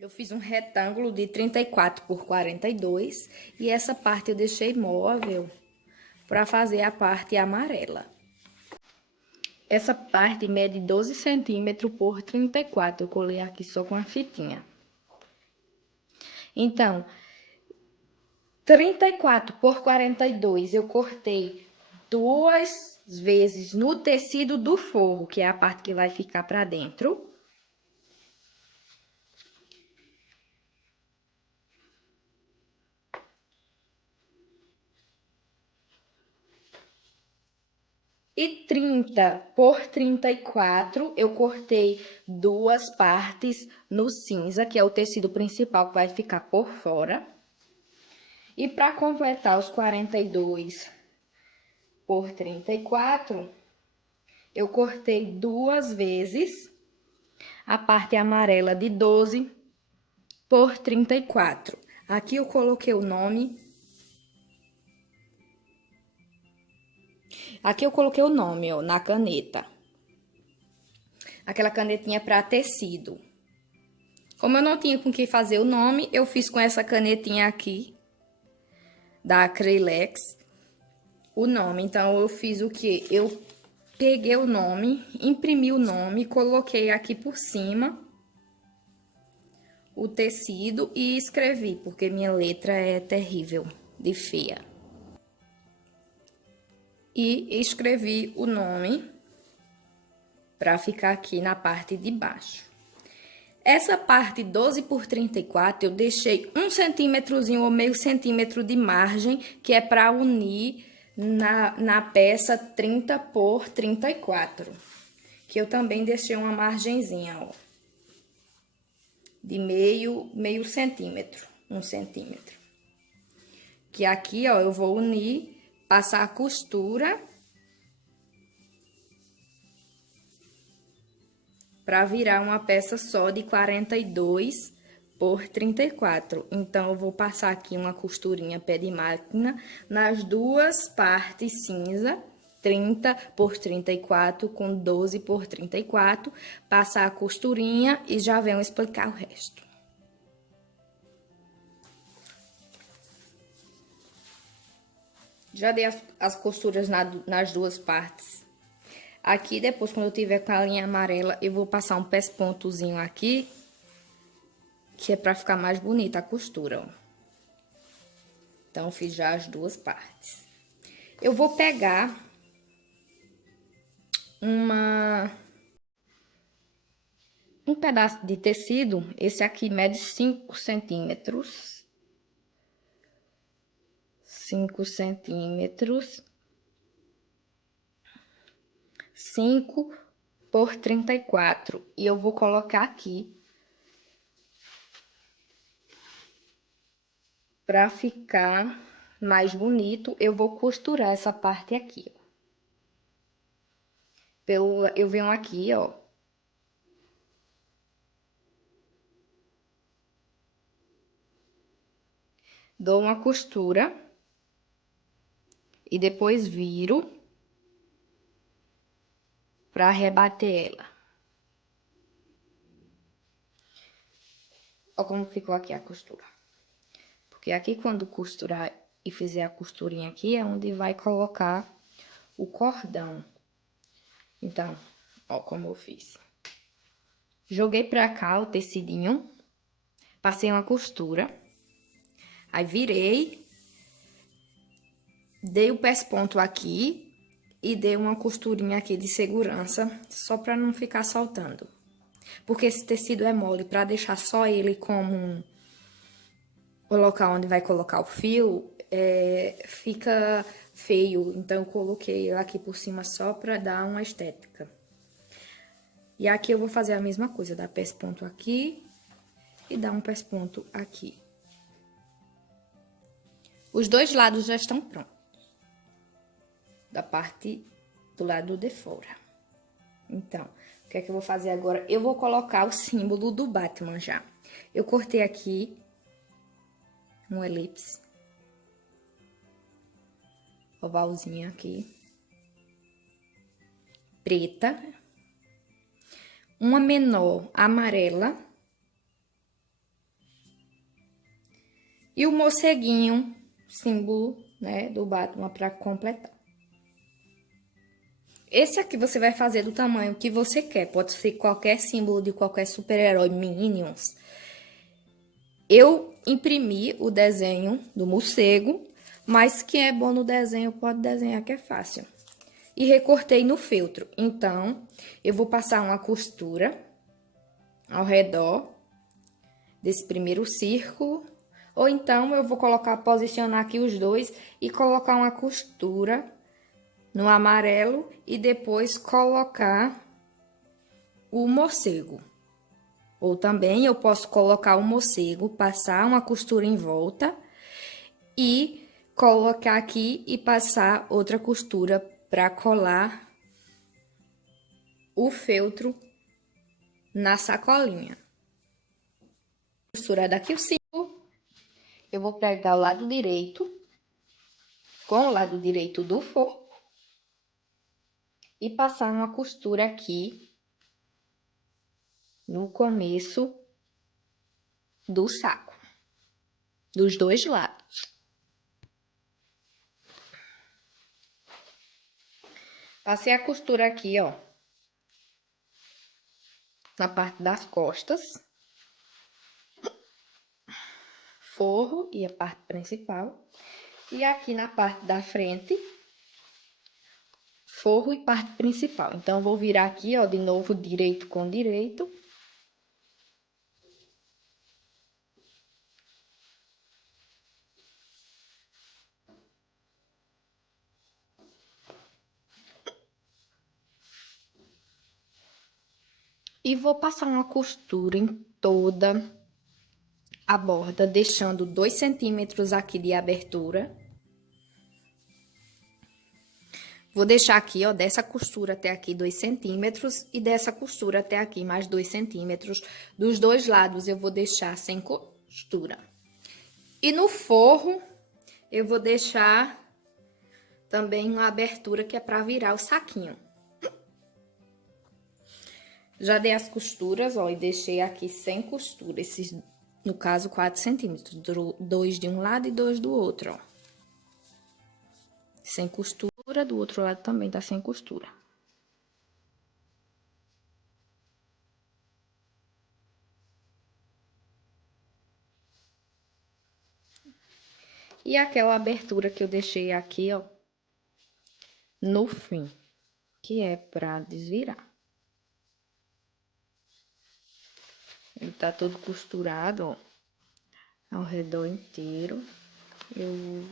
Eu fiz um retângulo de 34 por 42 e essa parte eu deixei móvel para fazer a parte amarela. Essa parte mede 12 centímetros por 34, eu colei aqui só com a fitinha. Então, 34 por 42 eu cortei 2 vezes no tecido do forro, que é a parte que vai ficar para dentro. E 30 por 34, eu cortei 2 partes no cinza, que é o tecido principal que vai ficar por fora. E para completar os 42 por 34, eu cortei 2 vezes a parte amarela de 12 por 34. Aqui eu coloquei o nome. Aqui eu coloquei o nome, ó, na caneta. Aquela canetinha para tecido. Como eu não tinha com que fazer o nome, eu fiz com essa canetinha aqui, da Acrylex, o nome. Então, eu fiz o quê? Eu peguei o nome, imprimi o nome, coloquei aqui por cima o tecido e escrevi, porque minha letra é terrível, de feia. E escrevi o nome para ficar aqui na parte de baixo. Essa parte 12 por 34, eu deixei 1 centímetrozinho ou meio centímetro de margem, que é para unir na peça 30 por 34. Que eu também deixei uma margenzinha, ó. De meio centímetro, 1 centímetro. Que aqui, ó, eu vou unir, passar a costura para virar uma peça só de 42 por 34. Então, eu vou passar aqui uma costurinha pé de máquina nas duas partes cinza, 30 por 34 com 12 por 34, passar a costurinha e já venho explicar o resto. Já dei as costuras nas duas partes. Aqui, depois, quando eu tiver com a linha amarela, eu vou passar um pespontozinho aqui, que é pra ficar mais bonita a costura, ó. Então, fiz já as duas partes. Eu vou pegar um pedaço de tecido, esse aqui mede 5 centímetros. 5 centímetros. 5 por 34. E eu vou colocar aqui para ficar mais bonito. Eu vou costurar essa parte aqui, ó. Eu venho aqui, ó. Dou uma costura e depois viro para rebater ela. Ó como ficou aqui a costura. Porque aqui, quando costurar e fizer a costurinha aqui, é onde vai colocar o cordão. Então, ó como eu fiz. Joguei pra cá o tecidinho, passei uma costura, aí virei, dei o pesponto aqui e dei uma costurinha aqui de segurança, só pra não ficar soltando. Porque esse tecido é mole, pra deixar só ele como o local onde vai colocar o fio, fica feio. Então, eu coloquei aqui por cima só pra dar uma estética. E aqui eu vou fazer a mesma coisa, dar pesponto aqui e dar um pesponto aqui. Os dois lados já estão prontos. Da parte do lado de fora. Então, o que é que eu vou fazer agora? Eu vou colocar o símbolo do Batman já. Eu cortei aqui um elipse. Ovalzinho aqui. Preta. Uma menor amarela. E o morceguinho, símbolo, né, do Batman para completar. Esse aqui você vai fazer do tamanho que você quer. Pode ser qualquer símbolo de qualquer super-herói, Minions. Eu imprimi o desenho do morcego, mas quem é bom no desenho pode desenhar que é fácil. E recortei no feltro. Então, eu vou passar uma costura ao redor desse primeiro círculo. Ou então, eu vou posicionar aqui os dois e colocar uma costura no amarelo e depois colocar o morcego. Ou também eu posso colocar o morcego, passar uma costura em volta e colocar aqui e passar outra costura para colar o feltro na sacolinha. Costura daqui o círculo, eu vou pegar o lado direito com o lado direito do forro e passar uma costura aqui no começo do saco, dos dois lados. Passei a costura aqui, ó, na parte das costas, forro e a parte principal, e aqui na parte da frente, forro e parte principal. Então, eu vou virar aqui, ó, de novo, direito com direito. E vou passar uma costura em toda a borda, deixando 2 centímetros aqui de abertura. Vou deixar aqui, ó, dessa costura até aqui 2 centímetros e dessa costura até aqui mais 2 centímetros. Dos dois lados eu vou deixar sem costura. E no forro eu vou deixar também uma abertura que é para virar o saquinho. Já dei as costuras, ó, e deixei aqui sem costura, esses, no caso, 4 centímetros, 2 de um lado e 2 do outro, ó. Sem costura, do outro lado também tá sem costura. E aquela abertura que eu deixei aqui, ó, no fim, que é pra desvirar. Ele tá todo costurado, ó, ao redor inteiro. Eu vou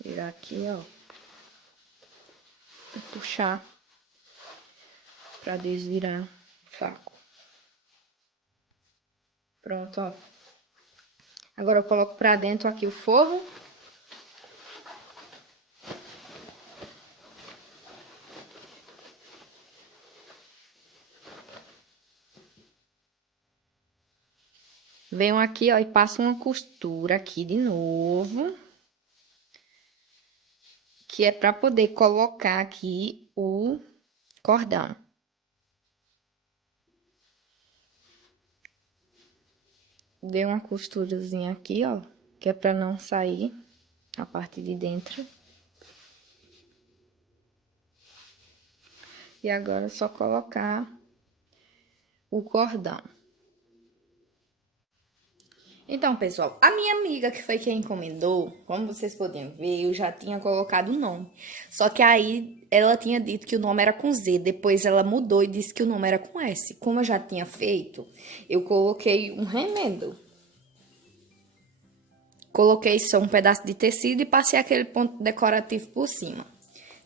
virar aqui, ó, e puxar pra desvirar o saco. Pronto, ó. Agora eu coloco pra dentro aqui o forro. Venho aqui, ó, e passo uma costura aqui de novo. Que é pra poder colocar aqui o cordão. Dei uma costurazinha aqui, ó, que é pra não sair a parte de dentro. E agora é só colocar o cordão. Então, pessoal, a minha amiga, que foi quem encomendou, como vocês podem ver, eu já tinha colocado o nome. Só que aí ela tinha dito que o nome era com Z, depois ela mudou e disse que o nome era com S. Como eu já tinha feito, eu coloquei um remendo. Coloquei só um pedaço de tecido e passei aquele ponto decorativo por cima.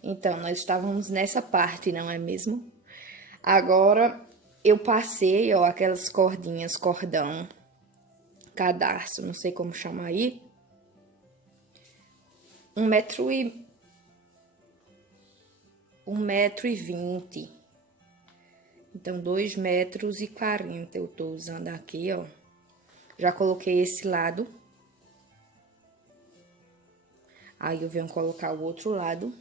Então, nós estávamos nessa parte, não é mesmo? Agora, eu passei, ó, aquelas cordinhas, cordão, cadarço, não sei como chama aí. 1,20 m. Então, 2,40 m eu tô usando aqui, ó. Já coloquei esse lado. Aí, eu venho colocar o outro lado.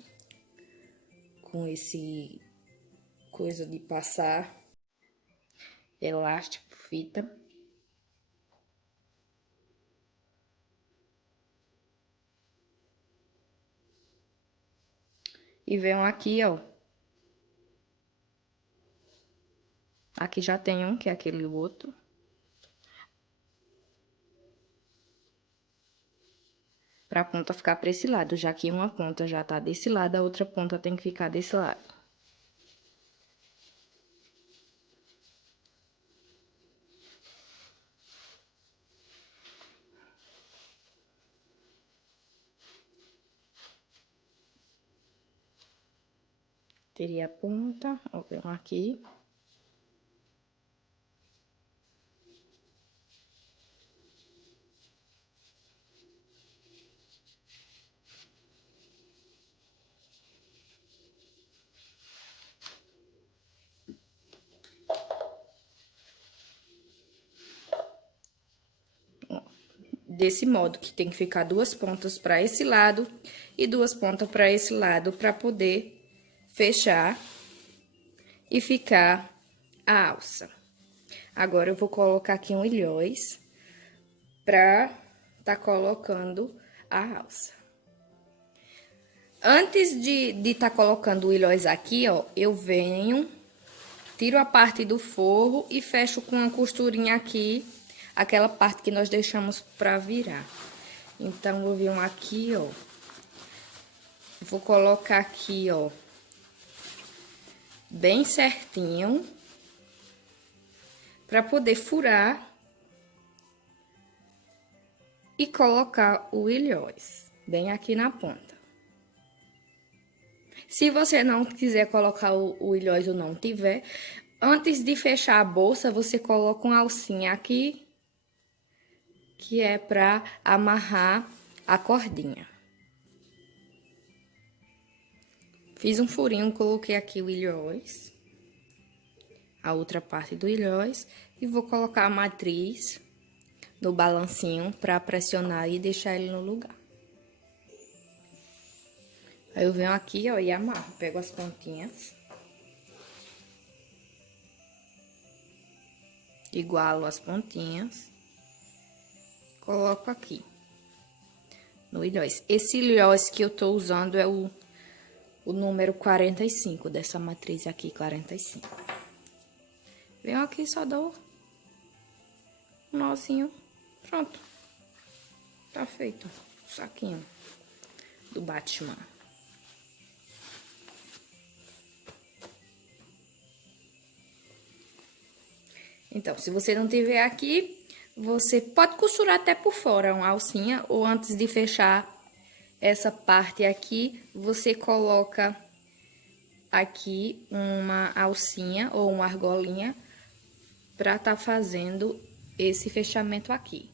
Com esse coisa de passar elástico, fita. E venho aqui, ó. Aqui já tem um, que é aquele outro. Pra ponta ficar pra esse lado, já que uma ponta já tá desse lado, a outra ponta tem que ficar desse lado. Teria a ponta, ó, venho aqui. Desse modo, que tem que ficar duas pontas para esse lado e duas pontas para esse lado, para poder fechar e ficar a alça. Agora, eu vou colocar aqui um ilhóis pra tá colocando a alça. Antes de tá colocando o ilhóis aqui, ó, eu venho, tiro a parte do forro e fecho com uma costurinha aqui, aquela parte que nós deixamos pra virar. Então, vou vir aqui, ó. Vou colocar aqui, ó, bem certinho, pra poder furar e colocar o ilhóis bem aqui na ponta. Se você não quiser colocar o ilhóis ou não tiver, antes de fechar a bolsa, você coloca uma alcinha aqui, que é pra amarrar a cordinha. Fiz um furinho, coloquei aqui o ilhóis, a outra parte do ilhóis, e vou colocar a matriz no balancinho pra pressionar e deixar ele no lugar. Aí eu venho aqui, ó, e amarro, pego as pontinhas. Igualo as pontinhas. Coloco aqui. No ilhóis. Esse ilhóis que eu tô usando é o número 45 dessa matriz aqui, 45. Venho aqui, só dou um nozinho. Pronto. Tá feito o saquinho do Batman. Então, se você não tiver aqui, você pode costurar até por fora uma alcinha, ou antes de fechar essa parte aqui, você coloca aqui uma alcinha ou uma argolinha pra tá fazendo esse fechamento aqui.